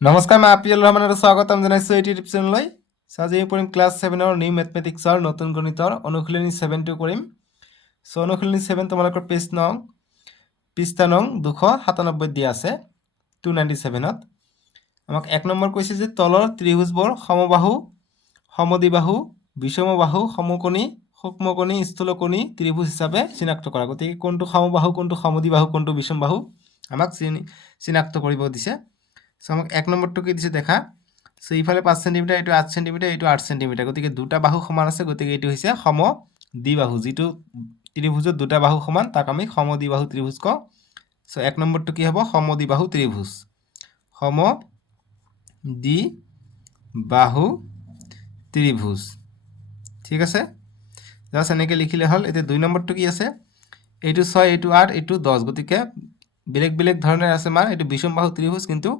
নমস্কাৰ, মই আপিল ৰহমান আৰু স্বাগতম জনাইছোঁ এই ইউটিউব চেনেললৈ। আজি আমি পঢ়িম ক্লাছ 7ৰ নিউ মেথমেটিক্সৰ নতুন গণিতৰ অনুশীলনী 7টো কৰিম। অনুশীলনী 7 তোমালোকৰ পৃষ্ঠা নং 297 দিয়া আছে 297ত। আমাক 1 নম্বৰ কৈছে যে তলৰ ত্ৰিভুজবোৰ সমবাহু, সমদ্বিবাহু, বিষমবাহু, সমকোণী, সূক্ষ্মকোণী, স্থূলকোণী ত্ৰিভুজ হিচাপে চিনাক্ত কৰা। গতিকে কোনটো সমবাহু, কোনটো সমদ্বিবাহু, কোনটো বিষমবাহু আমাক চিনাক্ত কৰিব দিছে। সো আমাক 1 নম্বৰটো কি দিছে দেখা। সো ইফালে 5 সেন্টিমিটাৰ, এইটো 8 সেন্টিমিটাৰ, এইটো 8 সেন্টিমিটাৰ। গতিকে দুটা বাহু সমান আছে, গতিকে এইটো হৈছে সমদ্বিবাহু। যিটো ত্ৰিভুজত দুটা বাহু সমান তাক আমি সমদ্বিবাহু ত্ৰিভুজ কওঁ। সো 1 নম্বৰটো কি হ'ব? সমদ্বিবাহু ত্ৰিভুজ। সমদ্বিবাহু ত্ৰিভুজ। ঠিক আছে, জাষ্ট এনেকৈ লিখিলে হ'ল। এতিয়া 2 নম্বৰটো কি আছে? এইটো 6, এইটো 8, এইটো 10। গতিকে বেলেগ বেলেগ ধৰণৰ আছে মান। এইটো বিষমবাহু ত্ৰিভুজ, কিন্তু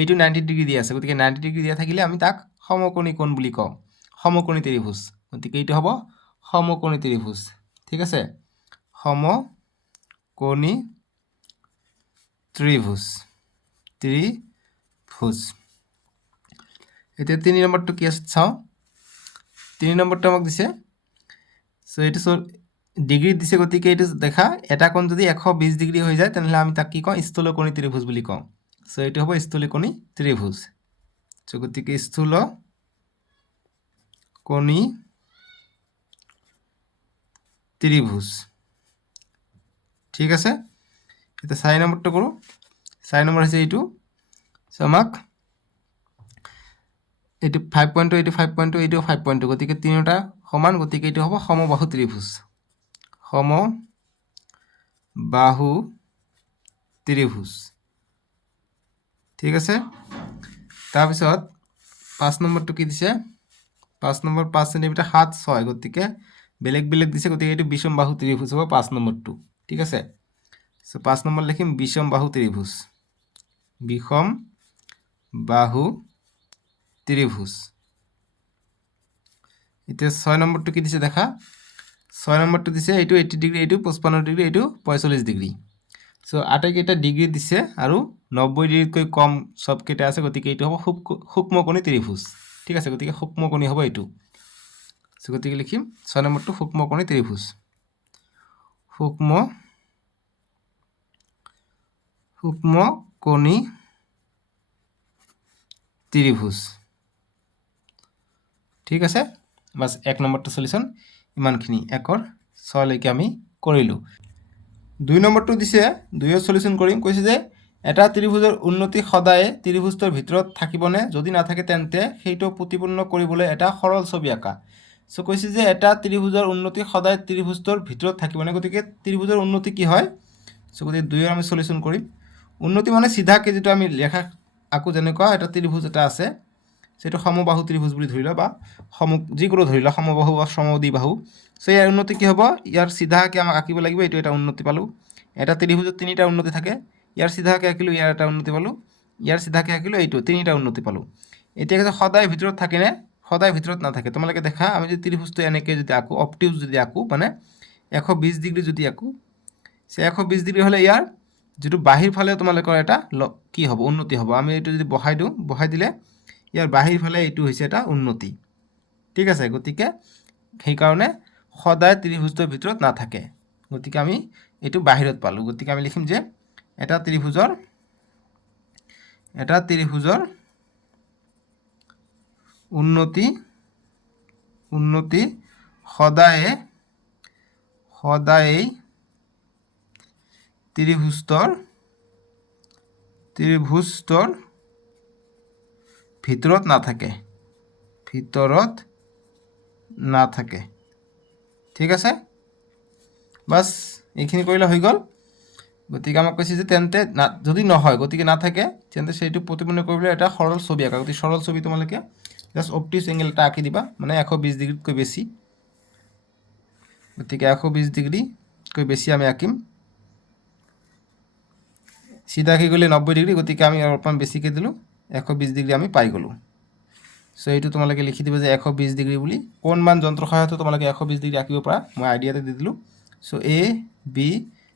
এইটো 90 ডিগ্ৰী দিয়া আছে। গতিকে 90 ডিগ্ৰী দিয়া থাকিলে আমি তাক সমকোণী কোণ বুলি কওঁ, সমকোণী ত্ৰিভুজ। গতিকে এইটো হ'ব সমকোণী ত্ৰিভুজ। ঠিক আছে, সমকোণী ত্ৰিভুজ। এতিয়া 3 নম্বৰটো কি আছে চাওঁ। 3 নম্বৰটো আমাক দিছে। সো এইটো ডিগ্ৰীত দিছে, গতিকে এইটো দেখা এটা কোণ যদি 120 ডিগ্ৰী হৈ যায় তেনেহ'লে আমি তাক কি কওঁ? স্থূলকোণী ত্ৰিভুজ বুলি কওঁ। সো এইটো হ'ব স্থূলকোণী ত্ৰিভুজ। সো গতিকে স্থূলকোণী ত্ৰিভুজ। ঠিক আছে, এতিয়া 4 নম্বৰটো কৰোঁ। 4 নম্বৰ হৈছে এইটো। সো আমাক এইটো 5.2, এইটো 5.2, এইটো 5.2। গতিকে তিনিটা সমান, গতিকে এইটো হ'ব সমবাহু ত্ৰিভুজ। সমবাহু ত্ৰিভুজ। ঠিক আছে, তাৰপিছত 5 নম্বৰটো কি দিছে? 5 নম্বৰ 5 সেন্টিমিটাৰ, 7, 6। গতিকে বেলেগ বেলেগ দিছে, গতিকে এইটো বিষমবাহু ত্ৰিভুজ হ'ব 5 নম্বৰটো। ঠিক আছে, সো 5 নম্বৰ লিখিম বিষমবাহু ত্ৰিভুজ। বিষমবাহু ত্ৰিভুজ। এতিয়া 6 নম্বৰটো কি দিছে দেখা। 6 নম্বৰটো দিছে এইটো 80 ডিগ্ৰী, এইটো 55 ডিগ্ৰী, এইটো 45 ডিগ্ৰী। সো আটাইকেইটা ডিগ্ৰী দিছে আৰু 90 ডিগ্ৰীতকৈ কম সবকেইটা আছে। গতিকে এইটো হ'ব সূক্ষ্মকোণী ত্ৰিভুজ। ঠিক আছে, গতিকে সূক্ষ্মকোণী হ'ব এইটো। সো গতিকে লিখিম 6 নম্বৰটো সূক্ষ্মকোণী ত্ৰিভুজ। সূক্ষ্মকোণী ত্ৰিভুজ। ঠিক আছে, বাছ 1 নম্বৰটো সলিউশ্যন ইমানখিনি। 1ৰ 6লৈকে আমি কৰিলোঁ। 2 নম্বৰটো দিছে, 2ৰ সলিউশ্যন কৰিম। কৈছে যে এটা ত্ৰিভুজৰ উন্নতি সদায়ে ত্ৰিভুজটোৰ ভিতৰত থাকিবনে? যদি নাথাকে তেন্তে সেইটো প্ৰতিপূৰ্ণ কৰিবলৈ এটা সৰল ছবি আঁকা। সো কৈছে যে এটা ত্ৰিভুজৰ উন্নতি সদায় ত্ৰিভুজটোৰ ভিতৰত থাকিবনে? গতিকে ত্ৰিভুজৰ উন্নতি কি হয়? সো গতিকে 2ৰ আমি সলিউশ্যন কৰিম। উন্নতি মানে চিধাকৈ যিটো আমি ৰেখা আঁকো, যেনেকুৱা এটা ত্ৰিভুজ এটা আছে, সেইটো সমবাহু ত্ৰিভুজ বুলি ধৰি লওঁ, বা যিকোনো ধৰি লওঁ, সমবাহু বা সমদ্বিবাহু। সো ইয়াৰ উন্নতি কি হ'ব? ইয়াৰ চিধাকৈ আমাক আঁকিব লাগিব। এইটো এটা উন্নতি পালোঁ। এটা ত্ৰিভুজত 3টা উন্নতি থাকে। ইয়াৰ চিধাকৈ আঁকিলোঁ, ইয়াৰ এটা উন্নতি পালোঁ। ইয়াৰ চিধাকৈ আঁকিলোঁ, এইটো 3টা উন্নতি পালোঁ। এতিয়া কৈছে সদায় ভিতৰত থাকেনে? সদায় ভিতৰত নাথাকে। তোমালোকে দেখা, আমি যদি ত্ৰিভুজটো এনেকৈ যদি আঁকো, অবটিউজ যদি আঁকো, মানে 120 ডিগ্ৰী যদি আঁকো, সে 120 ডিগ্ৰী হ'লে ইয়াৰ যিটো বাহিৰ ফালে তোমালোকৰ এটা কি হ'ব? উন্নতি হ'ব। আমি এইটো যদি বহাই দিওঁ, বহাই দিলে ইয়াৰ বাহিৰ ফালে এইটো হৈছে এটা উন্নতি। ঠিক আছে, গতিকে সেইকাৰণে সদায় ত্ৰিভুজটোৰ ভিতৰত নাথাকে। গতিকে আমি এইটো বাহিৰত পালোঁ। গতিকে আমি লিখিম যে এটা ত্ৰিভুজৰ উন্নতি সদায়েই ত্ৰিভুজটোৰ ভিতৰত নাথাকে। ঠিক আছে, বাছ এইখিনি কৰিলে হৈ গ'ল। গতিকে আমাক কৈছে যে তেন্তে যদি নহয়, গতিকে নাথাকে, তেন্তে সেইটো প্ৰতিপূৰ্ণ কৰিবলৈ এটা সৰল ছবি আঁকা। গতিকে সৰল ছবি তোমালোকে জাষ্ট অবটিউজ এংগেল এটা আঁকি দিবা, মানে 120 ডিগ্ৰীতকৈ বেছি। গতিকে 120 ডিগ্ৰীতকৈ বেছি আমি আঁকিম। চিধা আঁকি গ'লে 90 ডিগ্ৰী, গতিকে আমি অলপমান বেছিকৈ দিলোঁ, 120 ডিগ্ৰী আমি পাই গ'লোঁ। সো এইটো তোমালোকে লিখি দিবা যে 120 ডিগ্ৰী বুলি। কোন মান যন্ত্ৰৰ সহায়ত তোমালোকে 120 ডিগ্ৰী আঁকিব পাৰা, মই আইডিয়াতে দি দিলোঁ। So A, B,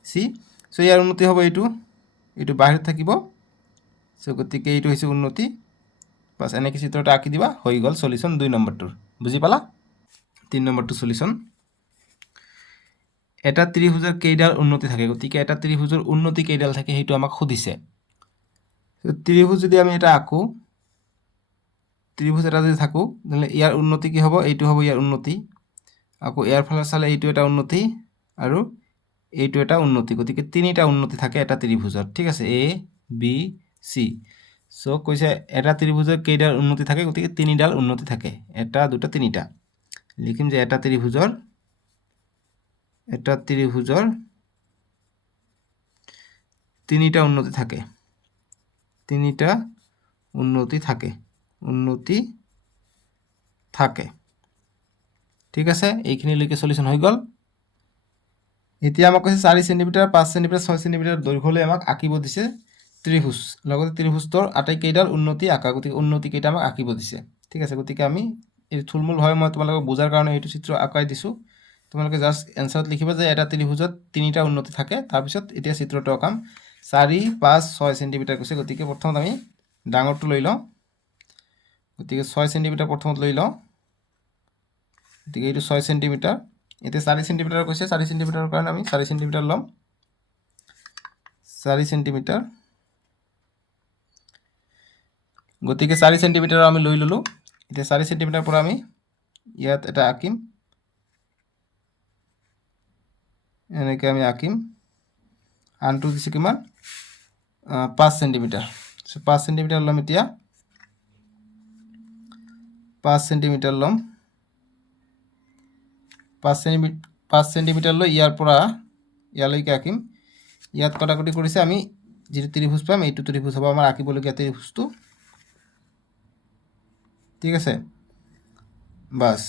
C। So ইয়াৰ উন্নতি হ'ব এইটো বাহিৰত থাকিব, সো গতিকে এইটো হৈছে উন্নতি বাছ এনেকৈ চিত্ৰটা আঁকি দিবা হৈ গ'ল সলিউশ্যন 2 নম্বৰটোৰ বুজি পালা 3 নম্বৰটো সলিউশ্যন এটা ত্ৰিভুজৰ কেইডাল উন্নতি থাকে গতিকে এটা ত্ৰিভুজৰ উন্নতি কেইডাল থাকে সেইটো আমাক সুধিছে ত্ৰিভুজ যদি আমি এটা আঁকো ত্ৰিভুজ এটা যদি থাকো তাহলে ইয়াৰ উন্নতি কি হ'ব এইটো হ'ব ইয়াৰ উন্নতি আকৌ ইয়াৰ ফালে চালে এইটো এটা উন্নতি আৰু এইটো এটা উন্নতি গতিকে তিনিটা উন্নতি থাকে এটা ত্ৰিভুজৰ ঠিক আছে এ বি সি সো কৈছে এটা ত্ৰিভুজৰ কেইডাল উন্নতি থাকে গতিকে তিনিডাল উন্নতি থাকে এটা দুটা তিনিটা লিখিম যে এটা ত্ৰিভুজৰ তিনিটা উন্নতি থাকে উন্নতি থাকে ঠিক আছে এইখিনিলৈকে সলিউশ্যন হৈ গ'ল এতিয়া আমাক কৈছে 4 সেন্টিমিটাৰ 5 সেন্টিমিটাৰ 6 সেন্টিমিটাৰ দৈৰ্ঘ্যলৈ আমাক আঁকিব দিছে ত্ৰিভুজ লগতে ত্ৰিভুজটোৰ আটাইকেইডাল উন্নতি আঁকা গতিকে উন্নতি কেইটা আমাক আঁকিব দিছে ঠিক আছে গতিকে আমি এই থুলমূলভাৱে মই তোমালোকক বুজাৰ কাৰণে এইটো চিত্ৰ আঁকাই দিছোঁ তোমালোকে জাস্ট এনসাৰত লিখিবা যে এটা ত্ৰিভুজত তিনিটা উন্নতি থাকে তাৰপিছত এতিয়া চিত্ৰটো আঁকাম 4 5 6 সেন্টিমিটাৰ কৈছে গতিকে প্ৰথমত আমি ডাঙৰটো লৈ লওঁ গতিকে 6 সেন্টিমিটাৰ প্ৰথমত লৈ লওঁ গতিকে এইটো 6 সেন্টিমিটাৰ এতিয়া 4 সেন্টিমিটাৰ কৈছে 4 সেন্টিমিটাৰৰ কাৰণে আমি 4 সেন্টিমিটাৰ ল'ম 4 সেন্টিমিটাৰ গতিকে 4 সেন্টিমিটাৰ আমি লৈ ললো এতিয়া 4 সেন্টিমিটাৰ পৰা আমি ইয়াত এটা আঁকিম এনেকৈ আমি আঁকিম আনটো দিছে কিমান 5 সেন্টিমিটাৰ সো 5 সেন্টিমিটাৰ ল'ম এতিয়া 5 সেন্টিমিটাৰ ল'ম 5 সেন্টিমিটাৰ লৈ ইয়াৰ পৰা ইয়ালৈকে আঁকিম ইয়াত কটাকটি কৰিছে আমি যিটো ত্ৰিভুজ পাম এইটো ত্ৰিভুজ হ'ব আমাৰ আঁকিবলগীয়া ত্ৰিভুজটো ঠিক আছে বাস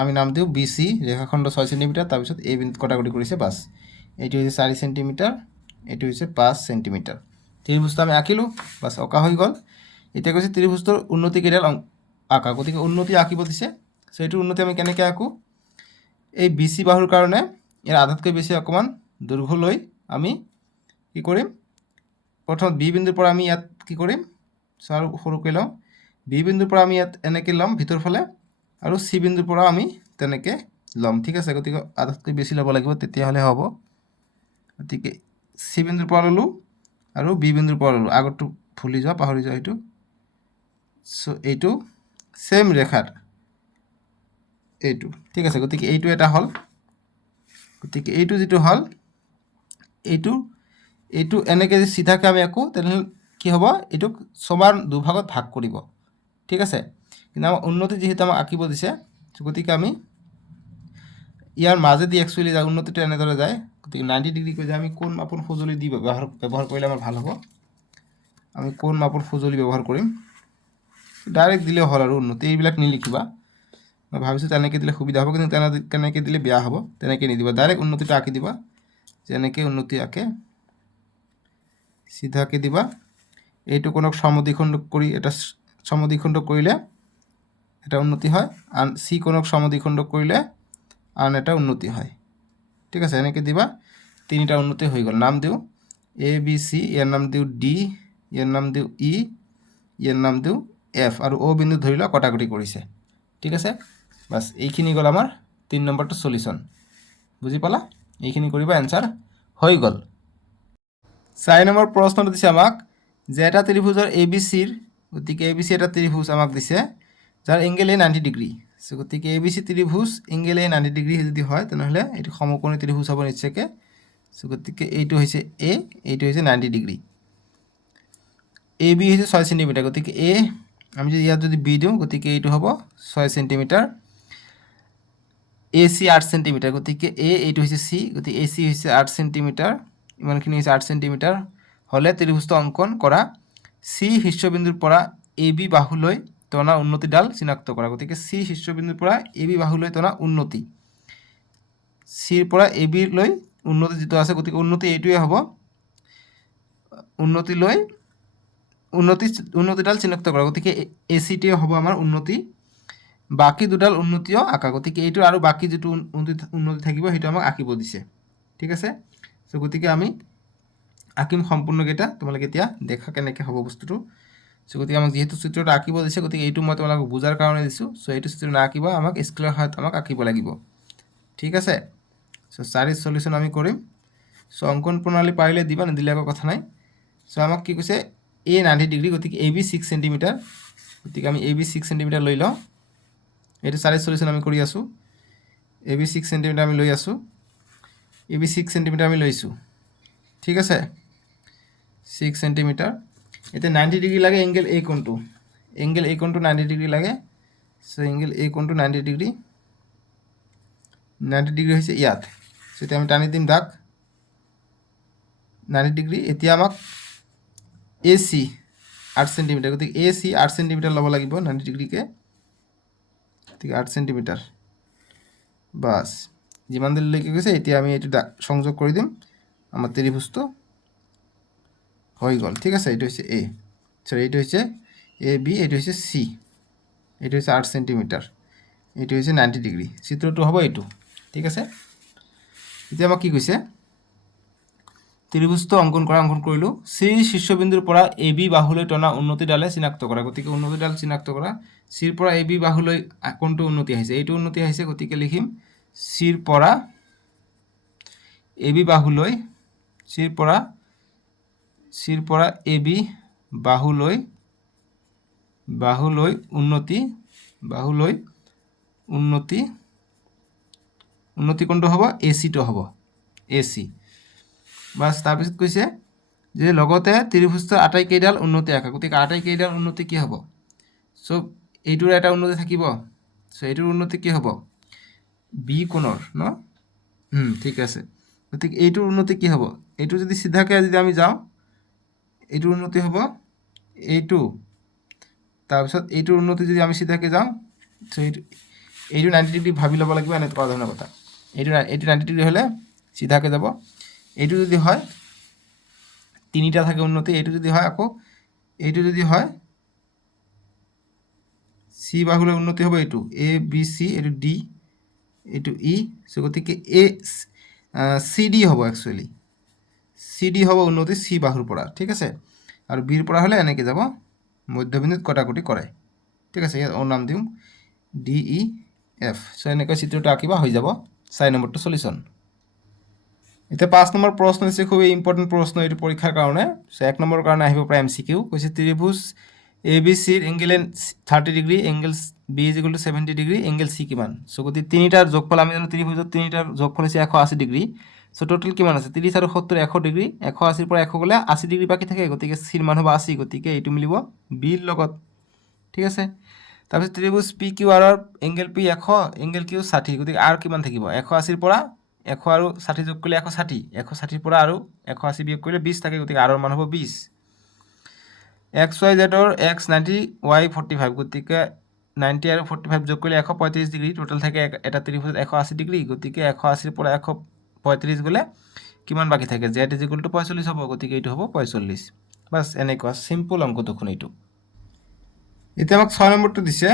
আমি নাম দিও বিসি ৰেখাখণ্ড 6 সেন্টিমিটাৰ তাৰপিছত এই বিন্দুত কটাকটি কৰিছে বাস এইটো হৈছে 4 সেন্টিমিটাৰ এইটো হৈছে 5 সেন্টিমিটাৰ ত্ৰিভুজটো আমি আঁকিলো বাস অঁকা হৈ গ'ল এতিয়া কৈছে ত্ৰিভুজটোৰ উন্নতি কেইডাল আঁকা গতিকে উন্নতি আঁকিব দিছে সো এইটো উন্নতি আমি কেনেকৈ আঁকো এই বিসি বাহুৰ কাৰণে ইয়াৰ আধাতকৈ বেছি অকমান দৈৰ্ঘ্য লৈ আমি কি কৰিম প্ৰথম বি বিন্দুৰ পৰা আমি ইয়াত কি কৰিম আৰু সৰুকৈ লওঁ বি বিন্দুৰ পৰা আমি ইয়াত এনেকৈ ল'ম ভিতৰ ফালে আৰু সি বিন্দুৰ পৰা আমি তেনেকৈ ল'ম ঠিক আছে গতিকে আধাতকৈ বেছি ল'ব লাগিব তেতিয়াহ'লে হ'ব গতিকে সি বিন্দুৰ পৰা ল'লোঁ আৰু বি বিন্দুৰ পৰা ল'লোঁ আগৰটো ভুলি যোৱা পাহৰি যোৱা এইটো সো এইটো সেম ৰেখাৰ এইটো ঠিক আছে গতিকে এইটো এটা হল গতিকে এইটো যেটো হল এইটো এনেকৈ যদি সিধাকৈ আমি আঁকো তেনেহ'লে কি হ'ব এইটোক সমান দুভাগত ভাগ কৰিব ঠিক আছে কিন্তু আমাৰ উন্নতি যেহেতু আমাক আঁকিব দিছে গতিকে আমি ইয়াৰ মাজেদি একচুৱেলি যায় উন্নতিটো এনেদৰে যায় গতিকে 90 ডিগ্ৰী কৈ যায় আমি কোণ মাপন সঁজুলি দি ব্যৱহাৰ কৰিলে আমাৰ ভাল হ'ব আমি কোণ মাপন সঁজুলি ব্যৱহাৰ কৰিম ডাইৰেক্ট দিলে হ'ল আৰু উন্নতি এইবিলাক নিলিখিবা মই ভাবিছোঁ তেনেকৈ দিলে সুবিধা হ'ব কিন্তু তেনেকৈ দিলে বেয়া হ'ব তেনেকৈ নিদিবা ডাইৰেক্ট উন্নতিটো আঁকি দিবা যেনেকৈ উন্নতি আঁকে সিধাকৈ দিবা এইটো কোণক সমদ্বিখণ্ড কৰি এটা সমদ্বিখণ্ড কৰিলে এটা উন্নতি হয় আন সি কোণক সমদ্বিখণ্ড কৰিলে আন এটা উন্নতি হয় ঠিক আছে এনেকৈ দিবা তিনিটা উন্নতি হৈ গ'ল নাম দিওঁ এ বি সি ইয়াৰ নাম দিওঁ ডি ইয়াৰ নাম দিওঁ ই ইয়াৰ নাম দিওঁ এফ আৰু অ বিন্দু ধৰি লোৱা কটাকটি কৰিছে ঠিক আছে বাস এইখিনি গ'ল আমাৰ 3 নম্বৰটো সলিউশন বুজি পালা এইখিনি কৰিবা এনসাৰ হৈ গ'ল 4 নম্বৰ প্ৰশ্নটো দিছে আমাক যে এটা ত্ৰিভুজৰ এবিসিৰ গতিকে এবিসি এটা ত্ৰিভুজ আমাক দিছে যাৰ এংগেল এ 90 ডিগ্ৰী সো গতিকে এবিসি ত্ৰিভুজ এংগেল এ 90 ডিগ্ৰী যদি হয় তেনেহ'লে এটো সমকোণী ত্ৰিভুজ হ'ব নিশ্চয়কৈ সো গতিকে এইটো হৈছে এ এইটো হৈছে 90 ডিগ্ৰী এ বি হৈছে 6 সেন্টিমিটাৰ গতিকে এ আমি যদি ইয়াত যদি বি দিওঁ গতিকে এইটো হ'ব 6 সেন্টিমিটাৰ এ সি 8 সেন্টিমিটাৰ গতিকে এ এইটো হৈছে সি গতিকে এ সি হৈছে 8 সেন্টিমিটাৰ ইমানখিনি হৈছে 8 সেন্টিমিটাৰ হলে ত্ৰিভুজটো অঙ্কন কৰা সি শীৰ্ষবিন্দুৰ পৰা এ বি বাহুলৈ টনা উন্নতিডাল চিনাক্ত কৰা গতিকে সি শীৰ্ষবিন্দুৰ পৰা এ বি বাহুলৈ টনা উন্নতি সিৰ পৰা এ বি লৈ উন্নতি যেটো আছে গতিকে উন্নতি এইটোৱে হ'ব উন্নতিডাল চিনাক্ত কৰা গতিকে এ সিটোৱে হ'ব আমাৰ উন্নতি বাকি দুডাল উন্নতিও আঁকা গতিকে এইটো আৰু বাকি যেটো উন্নতি থাকিব সেইটো আমাক আঁকিব দিছে ঠিক আছে সো গতিকে আমি আঁকিম সম্পূৰ্ণকেইটা তোমালোকে এতিয়া দেখা কেনেকৈ হ'ব বস্তুটো চ' গতিকে আমাক যিহেতু চিত্ৰটো আঁকিব দিছে গতিকে এইটো মই তোমালোকক বুজাৰ কাৰণে দিছোঁ চ' এইটো চিত্ৰ নাআঁকিব আমাক স্কেলৰ সহায়ত আমাক আঁকিব লাগিব ঠিক আছে চ' 4 সলিউশ্যন আমি কৰিম চ' অংকন প্ৰণালী পাৰিলে দিবা নিদিলে একো কথা নাই চ' আমাক কি কৈছে এ 90 ডিগ্ৰী গতিকে এ বি 6 সেন্টিমিটাৰ গতিকে আমি এ বি 6 সেন্টিমিটাৰ লৈ লওঁ এইটো 4 সলিউশ্যন আমি কৰি আছোঁ এ বি 6 সেন্টিমিটাৰ আমি লৈ আছোঁ এ বি 6 সেন্টিমিটাৰ আমি লৈছোঁ ঠিক আছে 6 সেন্টিমিটাৰ এতিয়া 90 ডিগ্ৰী লাগে এংগেল এ কোণটো 90 ডিগ্ৰী লাগে চ' এংগেল এ কোণটো 90 ডিগ্ৰী হৈছে ইয়াত চ' এতিয়া আমি টানি দিম দাগ 90 ডিগ্ৰী এতিয়া আমাক এ চি 8 সেন্টিমিটাৰ গতিকে এ চি 8 সেন্টিমিটাৰ ল'ব লাগিব 90 ডিগ্ৰীকে ঠিক 8 সেন্টিমিটাৰ বাস যিমান দূৰলৈকে গৈছে এতিয়া আমি এইটো সংযোগ কৰি দিম আমাৰ ত্ৰিভুজটো হৈ গ'ল ঠিক আছে এইটো হৈছে এ সৰি এইটো হৈছে এ বি এইটো হৈছে সি এইটো হৈছে 8 সেন্টিমিটাৰ এইটো হৈছে 90 ডিগ্ৰী চিত্ৰটো হ'ব এইটো ঠিক আছে এতিয়া আমাক কি কৈছে ত্ৰিভুজটো অংকন কৰিলোঁ চি শীৰ্ষবিন্দুৰ পৰা এ বি বাহুলৈ টনা উন্নতিডালে চিনাক্ত কৰা গতিকে উন্নতিডাল চিনাক্ত কৰা চিৰ পৰা এ বি বাহুলৈ কোনটো উন্নতি আহিছে এইটো উন্নতি আহিছে গতিকে লিখিম চিৰ পৰা এ বি বাহুলৈ চিৰ পৰা এ বি বাহুলৈ উন্নতি কোনটো হ'ব এ চিটো হ'ব এ চি বাস তাৰপিছত কৈছে যে লগতে ত্ৰিভুজটোৰ আটাইকেইডাল উন্নতি আঁকা গতিকে আটাইকেইডাল উন্নতি কি হ'ব চ' এইটোৰ এটা উন্নতি থাকিব চ' এইটোৰ উন্নতি কি হ'ব বি কোণৰ ন ঠিক আছে গতিকে এইটোৰ উন্নতি কি হ'ব এইটো যদি চিধাকৈ যদি আমি যাওঁ এইটোৰ উন্নতি হ'ব এইটো তাৰপিছত এইটোৰ উন্নতি যদি আমি চিধাকৈ যাওঁ চ' এইটো 90 ডিগ্ৰী ভাবি ল'ব লাগিব এনেকুৱা ধৰণৰ কথা এইটো 90 ডিগ্ৰী হ'লে চিধাকৈ যাব এইটো যদি হয় তিনিটা থাকে উন্নতি এইটো যদি হয় আকৌ এইটো যদি হয় সি বাহুলৈ উন্নতি হ'ব এইটো এ বি সি এইটো ডি এইটো ই চ' গতিকে এ চি ডি হ'ব একচুৱেলি চি ডি হ'ব উন্নতি চি বাহুৰ পৰা ঠিক আছে আৰু বিৰ পৰা হ'লে এনেকৈ যাব মধ্যবিন্দুত কটাকটি কৰে ঠিক আছে ইয়াত নাম দিম ডি ই এফ চ' এনেকৈ চিত্ৰটো আঁকিবা হৈ যাব 4 নম্বৰটো সলিউশ্যন এতিয়া 5 নম্বৰ প্ৰশ্ন হৈছে খুবেই ইম্পৰ্টেণ্ট প্ৰশ্ন এইটো পৰীক্ষাৰ কাৰণে চ' 1 নম্বৰৰ কাৰণে আহিব পাৰে MCQ কৈছে ত্ৰিভুজ এ বি চিৰ angle 30 degree angle B is equal to 70 degree angle C কিমান চ' গতিকে তিনিটাৰ যোগফল আমি জানো ত্ৰিভুজৰ তিনিটাৰ যোগফল হৈছে 180 ডিগ্ৰী চ' টোটেল কিমান আছে 30 আৰু 70 100 ডিগ্ৰী 180ৰ পৰা 100 গ'লে 80 ডিগ্ৰী বাকী থাকে গতিকে চিৰ মান হ'ব 80 গতিকে এইটো মিলিব বিৰ লগত ঠিক আছে তাৰপিছত ত্ৰিভুজ পি কিউ আৰৰ এংগেল পি 100 এংগেল কিউ 60 গতিকে আৰু কিমান থাকিব 180ৰ পৰা 100 আৰু 60 যোগ কৰিলে 160 160ৰ পৰা আৰু 180 বিয়োগ কৰিলে 20 থাকে গতিকে আৰৰ মান হ'ব 20 এক্স ৱাই জেডৰ এক্স 90 ৱাই 45 গতিকে 90 আৰু 45 যোগ কৰিলে 135 ডিগ্ৰী টোটেল থাকে এটা ত্ৰিভুজত 180 ডিগ্ৰী গতিকে 180ৰ পৰা 135 গ'লে কিমান বাকী থাকে জেড ইজ ইকুৱেল টু 45 হ'ব গতিকে এইটো হ'ব 45 বাছ এনেকুৱা চিম্পল অংক দেখোন এইটো এতিয়া আমাক 6 নম্বৰটো দিছে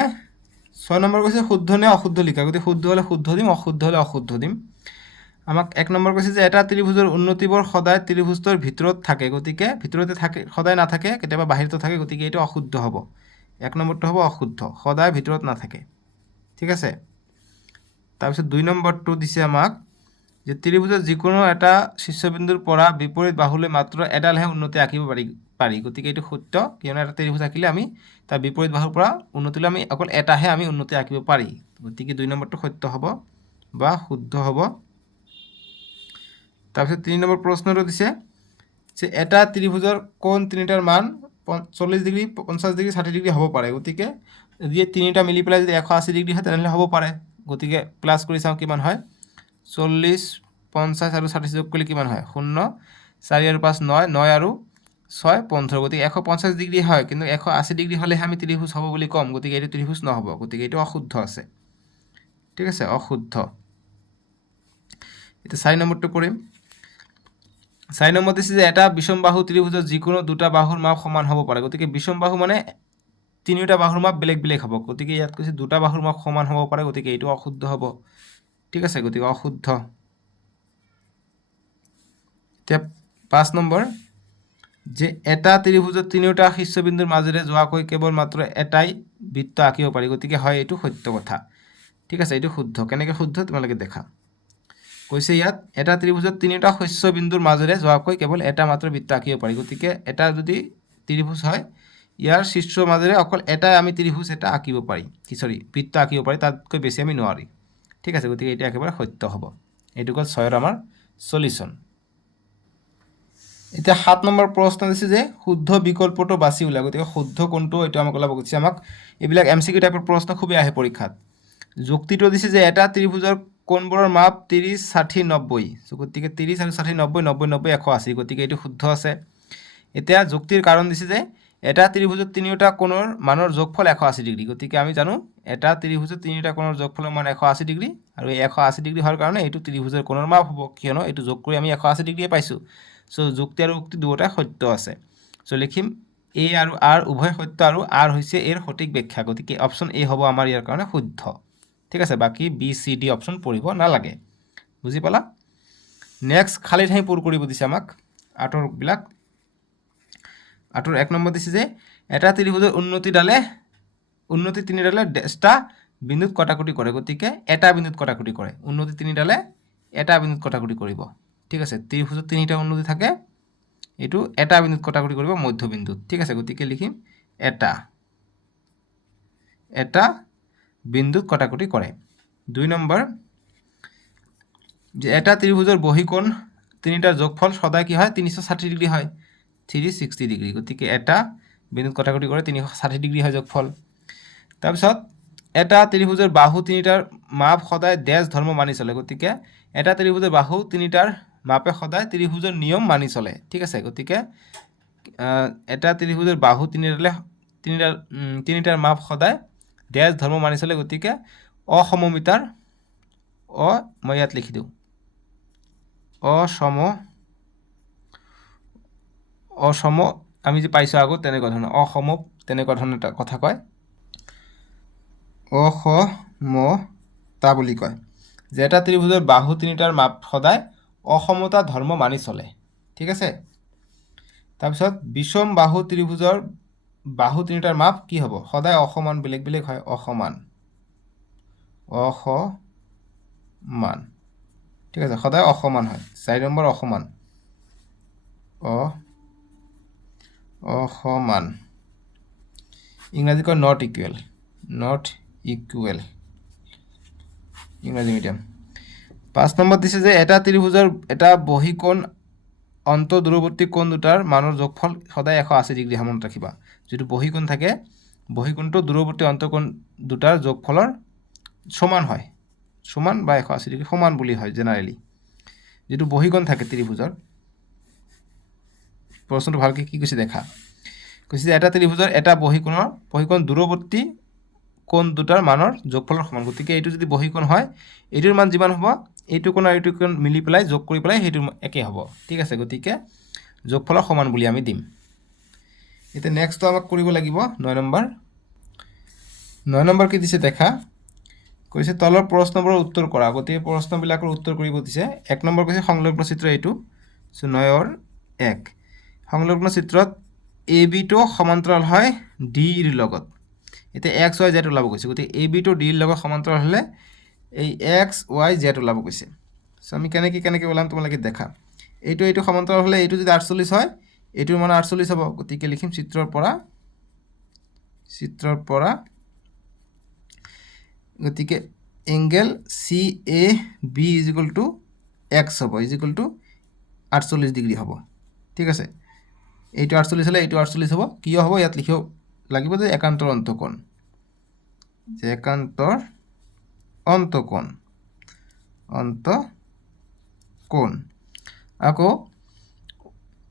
6 নম্বৰ কৈছে শুদ্ধ নে অশুদ্ধ লিখা গতিকে শুদ্ধ হ'লে শুদ্ধ দিম অশুদ্ধ হ'লে অশুদ্ধ দিম আমাক 1 নম্বৰ কৈছে যে এটা ত্ৰিভুজৰ উন্নতিবোৰ সদায় ত্ৰিভুজটোৰ ভিতৰত থাকে গতিকে ভিতৰতে থাকে সদায় নাথাকে কেতিয়াবা বাহিৰতো থাকে গতিকে এইটো অশুদ্ধ হ'ব 1 নম্বৰটো হ'ব অশুদ্ধ সদায় ভিতৰত নাথাকে ঠিক আছে তাৰপিছত 2 নম্বৰটো দিছে আমাক যে ত্ৰিভুজৰ যিকোনো এটা শীৰ্ষবিন্দুৰ পৰা বিপৰীত বাহুলৈ মাত্ৰ এডালহে উন্নতি আঁকিব পাৰি গতিকে এইটো সত্য কিয়নো এটা ত্ৰিভুজ আঁকিলে আমি তাৰ বিপৰীত বাহুৰ পৰা উন্নতিলৈ আমি অকল এটাহে আমি উন্নতি আঁকিব পাৰি গতিকে 2 নম্বৰটো সত্য হ'ব বা শুদ্ধ হ'ব তাৰপিছত 3 নম্বৰ প্ৰশ্নটো দিছে যে এটা ত্ৰিভুজৰ কোণ তিনিটাৰ মান 40 ডিগ্ৰী 50 ডিগ্ৰী 60 ডিগ্ৰী হ'ব পাৰে গতিকে যদি তিনিটা মিলি পেলাই যদি 180 ডিগ্ৰী হয় তেনেহ'লে হ'ব পাৰে গতিকে প্লাছ কৰি চাওঁ কিমান হয় 40 50 আৰু 60 যোগ কৰিলে কিমান হয় 0 4 আৰু 5 9 9 আৰু 6 15 গতিকে 150 ডিগ্ৰী হয় কিন্তু 180 ডিগ্ৰী হ'লেহে আমি ত্ৰিভুজ হ'ব বুলি ক'ম গতিকে এইটো ত্ৰিভুজ নহ'ব গতিকে এইটো অশুদ্ধ আছে ঠিক আছে অশুদ্ধ এতিয়া 4 নম্বৰটো কৰিম 4 নম্বৰ দিছে যে এটা বিষমবাহু ত্ৰিভুজৰ যিকোনো দুটা বাহুৰ মাপ সমান হ'ব পাৰে গতিকে বিষমবাহু মানে তিনিটা বাহুৰ মাপ বেলেগ বেলেগ হ'ব গতিকে ইয়াত কৈছে দুটা বাহুৰ মাপ সমান হ'ব পাৰে গতিকে এইটো অশুদ্ধ হ'ব ঠিক আছে গতিকে অশুদ্ধ এতিয়া 5 নম্বৰ যে এটা ত্ৰিভুজৰ তিনিওটা শীৰ্ষবিন্দুৰ মাজেৰে যোৱাকৈ কেৱল মাত্ৰ এটাই বৃত্ত আঁকিব পাৰি গতিকে হয় এইটো সত্য কথা ঠিক আছে এইটো শুদ্ধ কেনেকৈ শুদ্ধ তোমালোকে দেখা কৈছে ইয়াত এটা ত্ৰিভুজৰ তিনিটা শীৰ্ষবিন্দুৰ মাজেৰে যোৱাকৈ কেৱল এটা মাত্ৰ বৃত্ত আঁকিব পাৰি গতিকে এটা যদি ত্ৰিভুজ হয় ইয়াৰ শীৰ্ষৰ মাজেৰে অকল এটাই আমি ত্ৰিভুজ এটা আঁকিব পাৰি বৃত্ত আঁকিব পাৰি তাতকৈ বেছি আমি নোৱাৰি ঠিক আছে গতিকে এটা একেবাৰে সত্য হ'ব এইটো হ'ল 6ৰ আমাৰ সলিউশন এতিয়া 7 নম্বৰ প্ৰশ্ন দিছে যে শুদ্ধ বিকল্পটো বাছি উলিয়া গতিকে শুদ্ধ কোনটো এটা আমাক ওলাব কৈছে আমাক এইবিলাক এমসিকিউ টাইপৰ প্ৰশ্ন খুবেই আহে পৰীক্ষাত যুক্তিটো দিছে যে এটা ত্ৰিভুজৰ কোণবোৰৰ মাপ 30 60 90 গতিকে 30 আৰু 60 90 90 90 180 গতিকে এইটো শুদ্ধ আছে এতিয়া যুক্তিৰ কাৰণ দিছে যে এটা ত্ৰিভুজৰ তিনিটা কোণৰ মানৰ যোগফল 180 ডিগ্ৰী গতিকে আমি জানো এটা ত্ৰিভুজৰ তিনিটা কোণৰ যোগফলৰ মান 180 ডিগ্ৰী আৰু এই 180 ডিগ্ৰী হোৱাৰ কাৰণে এইটো ত্ৰিভুজৰ কোণৰ মাপ হ'ব কিয়নো এইটো যোগ কৰি আমি 180 ডিগ্ৰীয়ে পাইছোঁ সো যুক্তি আৰু উক্তি দুয়োটাই সত্য আছে সো লিখিম এ আৰু আৰ উভয় সত্য আৰু আৰ হৈছে এৰ সঠিক ব্যাখ্যা গতিকে অপশ্যন এ হ'ব আমাৰ ইয়াৰ কাৰণে শুদ্ধ ঠিক আছে বাকি বি সি ডি অপশ্যন পঢ়িব নালাগে বুজি পালা নেক্সট খালি ঠাই পূৰ কৰিব দিছে আমাক আঠৰবিলাক আঠৰ 1 নম্বৰ দিছে যে এটা ত্ৰিভুজৰ উন্নতি তিনিডালে ডেষ্টা বিন্দুত কটাকটি কৰে গতিকে এটা বিন্দুত কটাকটি কৰে উন্নতি তিনিডালে এটা বিন্দুত কটাকটি কৰিব ঠিক আছে ত্ৰিভুজৰ তিনিটা উন্নতি থাকে এইটো এটা বিন্দুত কটাকটি কৰিব মধ্যবিন্দুত ঠিক আছে গতিকে লিখিম এটা বিন্দুত কটাকটি কৰে 2 নম্বৰ যে এটা ত্রিভুজের বহিকোণ তিনিটার যোগফল সদায় কি হয় 360 ডিগ্রি হয় 360 ডিগ্রি গতিকে এটা বিন্দুত কটাকটি করে 360 ডিগ্রি হয় যোগফল তাৰপিছত এটা ত্রিভুজের বাহু তিনিটার মাপ সদায় ড্যাশ ধর্ম মানি চলে গতিকে এটা ত্রিভুজের বাহু তিনিটার মাপে সদায় ত্রিভুজের নিয়ম মানি চলে ঠিক আছে গতিকে এটা ত্রিভুজের বাহু তিনিটার মাপ সদায় ড্যাশ ধর্ম মানি চলে গতিকে অসমমিতাৰ মই ইয়াত লিখি দিওঁ অসম আমি যে পাইছোঁ আগত তেনেকুৱা ধৰণৰ অসম তেনেকুৱা ধৰণৰ এটা কথা কয় অসমতা বুলি কয় যে এটা ত্ৰিভুজৰ বাহু তিনিটাৰ মাপ সদায় অসমতা ধৰ্ম মানি চলে ঠিক আছে তাৰপিছত বিষম বাহু ত্ৰিভুজৰ বাহু তিনিটাৰ মাপ কি হ'ব সদায় অসমান বেলেগ বেলেগ হয় অসমান ঠিক আছে সদায় অসমান হয় 4 নম্বৰ অসমান অসমান ইংৰাজী কয় নট ইকুৱেল ইংৰাজী মিডিয়াম 5 নম্বৰ দিছে যে এটা ত্ৰিভুজৰ এটা বহিকোণ অন্ত দূৰৱৰ্তী কোণ দুটাৰ মানৰ যোগফল সদায় 180 ডিগ্ৰী সমান ৰাখিবা যেটো বহিকোণ থাকে বহিকোণটো দূৰৱৰ্তী অন্তকোণ দুটাৰ যোগফলৰ সমান হয় সমান বা 180 ডিগ্ৰী সমান বুলি হয় জেনাৰেলি যেটো বহিকোণ থাকে ত্ৰিভুজৰ প্ৰশ্নটো ভালকৈ কি কৈছে দেখা কৈছে যে এটা ত্ৰিভুজৰ এটা বহিকোণ দূৰৱৰ্তী কোণ দুটাৰ মানৰ যোগফলৰ সমান গতিকে এইটো যদি বহিকোণ হয় এইটোৰ মান যিমান হ'ব এইটো কোণ আৰু এইটো কোণ মিলি পেলাই যোগ কৰি পেলাই সেইটো একে হ'ব ঠিক আছে গতিকে যোগফলৰ সমান বুলি আমি দিম এতিয়া নেক্সটটো আমাক কৰিব লাগিব 9 নম্বৰ কি দিছে দেখা কৈছে তলৰ প্ৰশ্নবোৰৰ উত্তৰ কৰা গতিকে প্ৰশ্নবিলাকৰ উত্তৰ কৰিব দিছে 1 নম্বৰ কৈছে সংলগ্ন চিত্ৰ এইটো সো 9ৰ 1 সংলগ্ন চিত্ৰত AB টো সমান্তৰাল হয় D ৰ লগত এতিয়া x y z ওলাব কৈছে গতিকে AB টো D ৰ লগত সমান্তৰাল হলে এই x y z ওলাব কৈছে সো আমি কেনেকৈ ওলাম তোমালোকে দেখা এইটো সমান্তৰাল হলে এইটো যদি 48 হয় এইটোৰ মান 48 হ'ব গতিকে লিখিম চিত্ৰৰ পৰা গতিকে এঙ্গেল CAB x হ'ব 48 ডিগ্ৰী হ'ব ঠিক আছে এইটো 48 হলে এইটো 48 হ'ব কি হ'ব ইয়াত লিখিব লাগিব যে একান্তৰ অন্তকোণ আকৌ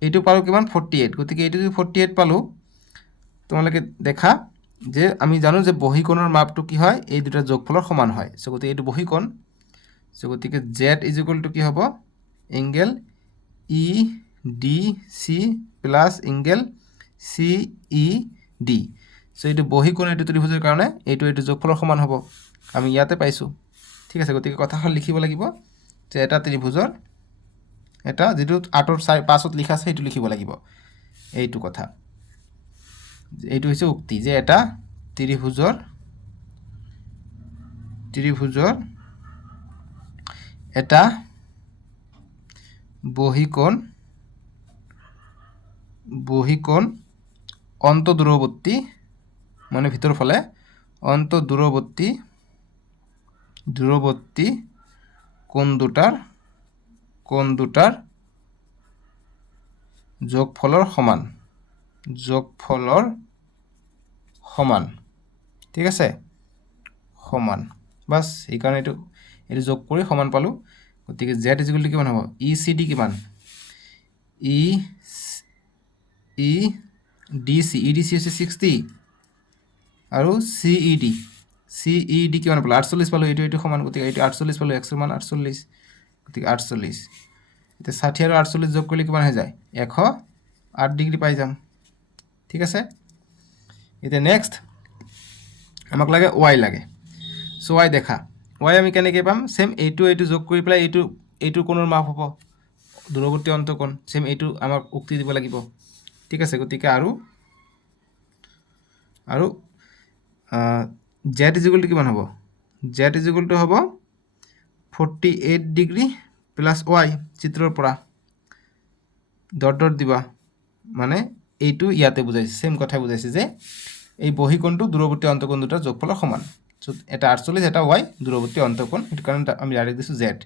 এইটো পালো কিমান 48 গতিকে এইটো যদি 48 পালো তোমালোকে দেখা যে আমি জানো যে বহিকোণৰ মাপটো কি হয় এই দুটা যোগফলৰ সমান হয় সো গতিকে এইটো বহিকোণ সো গতিকে z কি হ'ব angle EDC plus angle CED so এইটো বহিকোণ এইটো ত্ৰিভুজৰ কাৰণে এইটো যোগফলৰ সমান হ'ব আমি ইয়াতে পাইছো ঠিক আছে গতিকে কথাখন লিখিব লাগিব যে এটা ত্ৰিভুজৰ এটা যেটো 8ৰ 5ত লিখা আছে সেইটো লিখিব লাগিব এইটো কথা, এইটো হৈছে উক্তি যে এটা ত্ৰিভুজৰ এটা বহিকোণ অন্তঃদূৰৱৰ্তী মানে ভিতৰৰ ফালে অন্তঃদূৰৱৰ্তী কোণ দুটাৰ যোগফলৰ সমান ঠিক আছে, সমান বাছ সেইকাৰণে এইটো যোগ কৰি সমান পালোঁ। গতিকে জেড ইজিকুৱেল টু কিমান হ'ব, ই চি ডি কিমান, ই ডি চি হৈছে 60 আৰু চি ই ডি কিমান পালোঁ 48 পালোঁ, এইটো সমান, গতিকে এইটো 48 পালোঁ, এক্সৰ মান 48, গতিকে 48, এতিয়া 60 আৰু 48 যোগ কৰিলে কিমান হৈ যায় 108 ডিগ্ৰী পাই যাম। ঠিক আছে, এতিয়া নেক্সট আমাক লাগে ৱাই লাগে। চ' ৱাই দেখা, ৱাই আমি কেনেকৈ পাম, ছেম এইটো যোগ কৰি পেলাই এইটো কোণৰ মাপ হ'ব দূৰৱৰ্তী অন্তঃকোণ, ছেম এইটো আমাক উক্তি দিব লাগিব। ঠিক আছে, গতিকে আৰু জেড ইজিকুৱেল টু কিমান হ'ব, জেড ইজিকুৱেল টু হ'ব 48 ডিগ্ৰী প্লাছ ৱাই, চিত্ৰৰ পৰা ডট দিবা, মানে এইটো ইয়াতে বুজাইছে, ছেম কথাই বুজাইছে যে এই বহিকোণটো দূৰৱৰ্তী অন্তঃকোণ দুটাৰ যোগফলৰ সমান। চ' এটা 48 এটা ৱাই দূৰৱৰ্তী অন্তঃকোণ, সেইটো কাৰণে আমি ডাইৰেক্ট দিছোঁ জেড।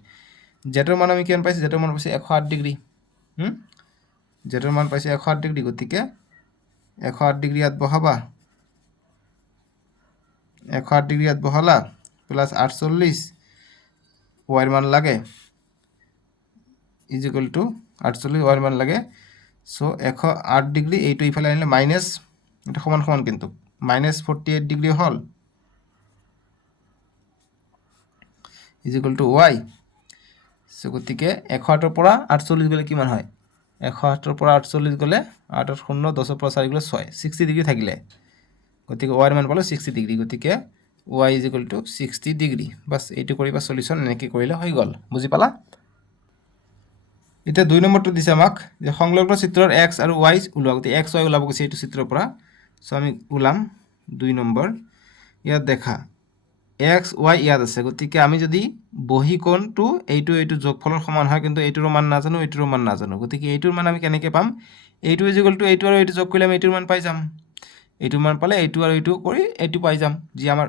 জেডৰ মান আমি কিমান পাইছোঁ, জেডৰ মান পাইছোঁ 108 ডিগ্ৰী, জেডৰ মান পাইছোঁ 108 ডিগ্ৰী, গতিকে 108 ডিগ্ৰী ইয়াত বহাবা, 108 ডিগ্ৰী ইয়াত বহালা প্লাছ 48 ৱাইৰ মান লাগে ইজিকুৱেল টু 48 ৱাইৰ মান লাগে। চ' 108 ডিগ্ৰী এইটো ইফালে আনিলে মাইনাছ, এটা সমান কিন্তু মাইনাছ 48 ডিগ্ৰী হ'ল ইজিকুৱেল টু ৱাই। চ' গতিকে 108ৰ পৰা 48 গ'লে কিমান হয়, 108ৰ পৰা 48 গ'লে 8 0 10ৰ পৰা 4 গ'লে 6, 60 ডিগ্ৰী থাকিলে, গতিকে ৱাইৰ মান পালোঁ 60 ডিগ্ৰী, গতিকে ৱাই ইজিকুৱেল টু 60 ডিগ্ৰী। বাছ এইটো কৰিবা চলিউশ্যন, এনেকৈ কৰিলে হৈ গ'ল, বুজি পালা। এতিয়া 2 নম্বৰটো দিছে আমাক যে সংলগ্ন চিত্ৰৰ এক্স আৰু ৱাই ওলোৱা, গতিকে এক্স ৱাই ওলাব গৈছে এইটো চিত্ৰৰ পৰা। চ' আমি ওলাম 2 নম্বৰ, ইয়াত দেখা এক্স ৱাই ইয়াত আছে, গতিকে আমি যদি বহিকোণটো এইটো যোগফলৰ সমান হয়, কিন্তু এইটোৰ মান নাজানো, এইটোৰ মান নাজানো, গতিকে এইটোৰ মান আমি কেনেকৈ পাম, এইটো ইজিকুৱেল টু এইটো আৰু এইটো যোগ কৰিলে আমি এইটোৰ মান পাই যাম, এইটোৰ মান পালে এইটো আৰু এইটো কৰি এইটো পাই যাম, যি আমাৰ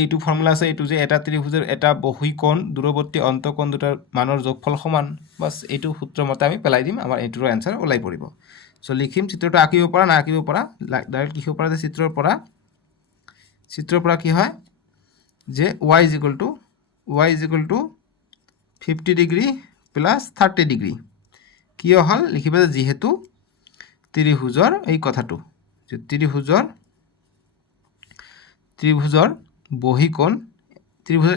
এইটো ফৰ্মুলা আছে, এইটো যে এটা ত্ৰিভুজৰ এটা বহিকোণ দূৰৱৰ্তী অন্তঃকোণ দুটাৰ মানৰ যোগফল সমান, বাছ এইটো সূত্ৰ মতে আমি পেলাই দিম, আমাৰ এইটোৰ এনচাৰ ওলাই পৰিব। চ' লিখিম, চিত্ৰটো আঁকিব পৰা না আঁকিব পৰা, ডাইৰেক্ট লিখিব পৰা যে চিত্ৰৰ পৰা কি হয় যে Y is equal to 50 degree plus 30 degree, কিয় হ'ল লিখিবা যে যিহেতু ত্ৰিভুজৰ এই কথাটো যে ত্ৰিভুজৰ বহিকোণ ত্ৰিভুজ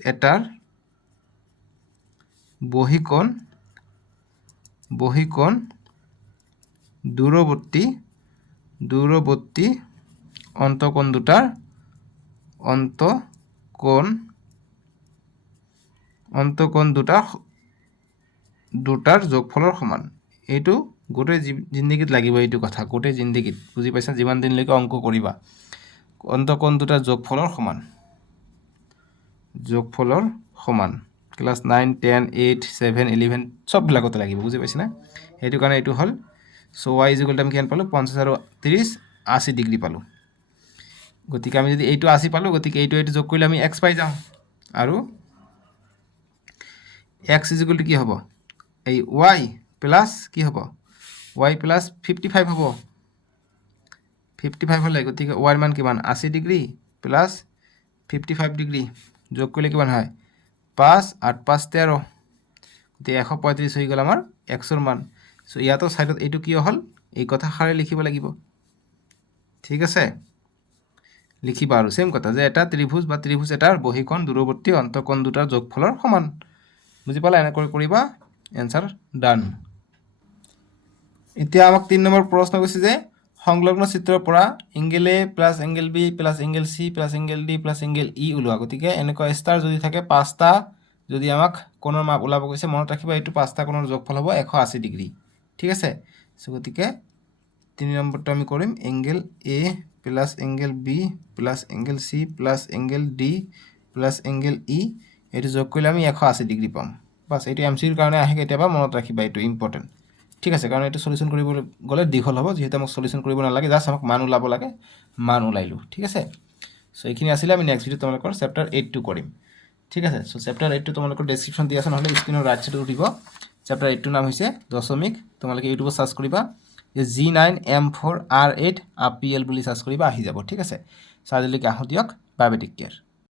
এটাৰ বহিকোণ দূৰৱৰ্তী অন্তঃকোণ দুটাৰ যোগফলৰ সমান। এইটো গোটেই জিন্দগীত লাগিব, এইটো কথা গোটেই জিন্দগীত, বুজি পাইছা, যিমান দিনলৈকে অংক কৰিবা, অন্তঃকোণ দুটাৰ যোগফলৰ সমান, ক্লাছ 9, 10, 8, 7, 11 চববিলাকতে লাগিব, বুজি পাইছেনে, সেইটো কাৰণে এইটো হ'ল। চ' ৱাই ইজিকুৱেল টু আমি কিমান পালোঁ 50 আৰু 30 80 ডিগ্ৰী পালোঁ, গতিকে আমি যদি এইটো 80 পালোঁ, গতিকে এইটো যোগ কৰিলে আমি এক্স পাই যাওঁ, আৰু এক্স ইজিকুৱেল টু কি হ'ব, এই ৱাই প্লাছ কি হ'ব, ৱাই প্লাছ 55 হ'ব, 55 হ'লে গতিকে ৱাইৰ মান কিমান 80 ডিগ্ৰী প্লাছ 55 ডিগ্ৰী যোগ কৰিলে কিমান হয় 5 8 5 13, গতিকে 135 হৈ গ'ল আমাৰ এক্সৰ মান। চ' ইয়াতো ছাইডত এইটো কিয় হ'ল, এই কথাষাৰে লিখিব লাগিব। ঠিক আছে, লিখিবা আৰু ছেম কথা যে এটা ত্ৰিভুজ বা ত্ৰিভুজ এটাৰ বহিকোণ দূৰৱৰ্তী অন্তঃকোণ দুটাৰ যোগফলৰ সমান, বুজি পালা, এনেকৈ কৰিবা, এনচাৰ ডান। এতিয়া আমাক 3 নম্বৰ প্ৰশ্ন কৈছে যে সংলগ্ন চিত্ৰৰ পৰা angle A plus angle B plus angle C plus angle D plus angle E ওলোৱা, গতিকে এনেকুৱা ষ্টাৰ যদি থাকে 5টা যদি আমাক কোণৰ মাপ ওলাব কৈছে মনত ৰাখিবা এইটো পাঁচটা কোণৰ যোগফল হ'ব 180 ডিগ্ৰী ঠিক আছে সো গতিকে 3 নম্বৰটো আমি কৰিম angle A plus angle B plus angle C plus angle D plus angle E এইটো যোগ কৰিলে আমি 180 ডিগ্ৰী পাম বাস এইটো এমসিৰ কাৰণে আহে কেতিয়াবা মনত ৰাখিবা এইটো ইম্পৰ্টেন্ট ঠিক আছে কাৰণ এইটো সলিউশন কৰিব গলে দীঘল হ'ব যেহেতু আমাক সলিউশন কৰিব নালাগে জাস্ট আমাক মান ওলাব লাগে মান ওলাইলো ঠিক আছে সো এইখিনি আছিল আমি নেক্সট ভিডিও তোমালোকৰ চ্যাপ্টাৰ 8 টো কৰিম ঠিক আছে সো চ্যাপ্টাৰ 8 টো তোমালোকৰ ডেসক্ৰিপশন দিয়া আছে নহলে স্ক্ৰিনৰ ৰাইট সাইডত উঠিব চ্যাপ্টাৰ 8 টোৰ নাম হৈছে দশমিক তোমালোকে ইউটিউবত সাৰ্চ কৰিবা যে G9M4R8 APL বুলি সাৰ্চ কৰিবা আহি যাব ঠিক আছে সো আজিলৈকে আহো দিয়ক বাই বাই টেক কেয়াৰ